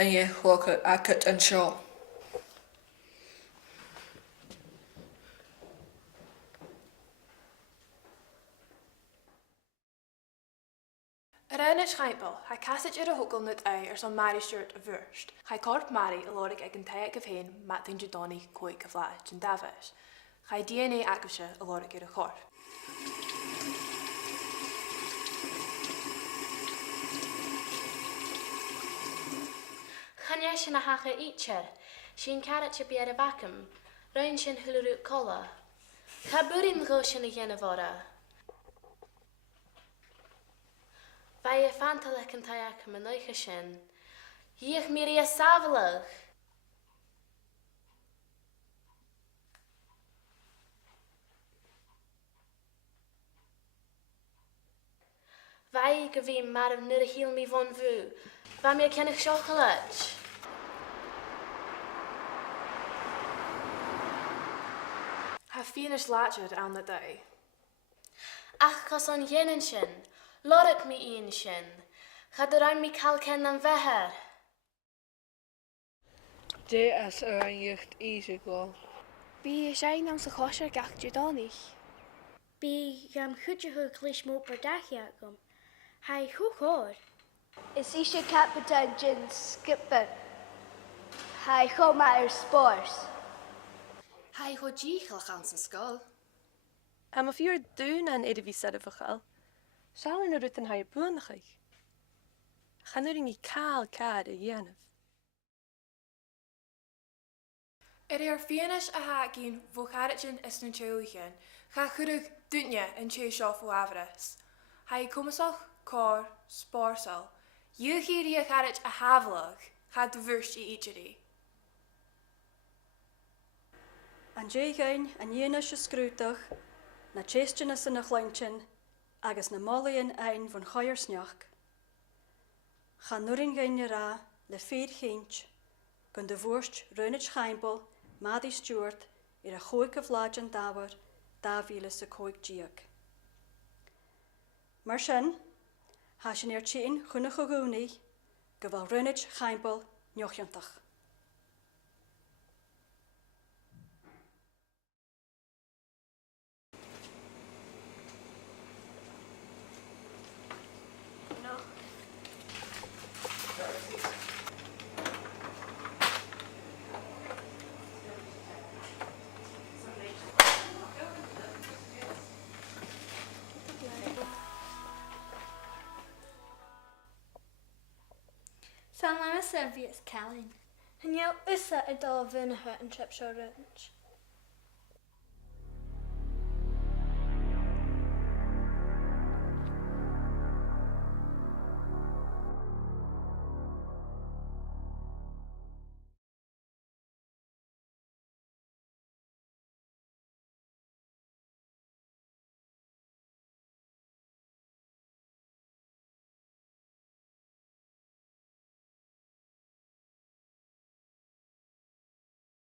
an dhé chócha agat an seo. Around het schijnbal, hij kast het er ook al net uit zo'n Mary Stewart a worst. Hij kort Mary a lorik ag an taig of heen mat in Judoni koik of laat en Davis. Hij DNA akkusje a lorik er a chor. Chan jij sin a hacha eacher, sin carrotje bij de vacuum, ruin sin huluru cola. Ga burin go sin a genevora. Wij je fantalek en tayak me neuche sin. Jiech miria savelig. Wij gewien maar of nure hiel mi von vu. Waar meer ken ik chocolade? Hij finish later aan de dag. Ach, kas on jenen sin. Lorrit mi een sin. Ga de ruim mi kalken dan veher. DS ar an dheocht íse go. Bí sé an sa choir gach Judoni. Bí gam chuideú clis mó per daithia gom. Hai chuchóir. Is ishe Captain Jin Skipper. Hai choma spors. Hai go díchal gan san skol. Am a fiúr dún an idir bhí sad a bhachal. Sáin ar rutan hair bunachaich. Chanúring í cáil cad a dhéanamh. Finish a hagin vocharitjen is een tjoegen. Ga goedig dunje en tjoeshof uavres. Hij komensach, kor, sporsal. Je gier garit a havelig. Gaat de worst je ietsje. An dhéagain an dhéana se scrútach, na téistena san na chleintsin, agus na málaíon ein von chair sneach. Cha nurin gaine rá le fér chéint, gon de bhórst Runit Scheinbal, Maddie Stewart, ar a chuig a bhláid an dáhar, dáhíle sa cóig díag. Mar sin, há sin ar tín chunach a gúnaí, go bhfuil Runit Scheinbal neochantach. San lama Sylvia's Callan. And yell usa a dal vunaha and trip show range.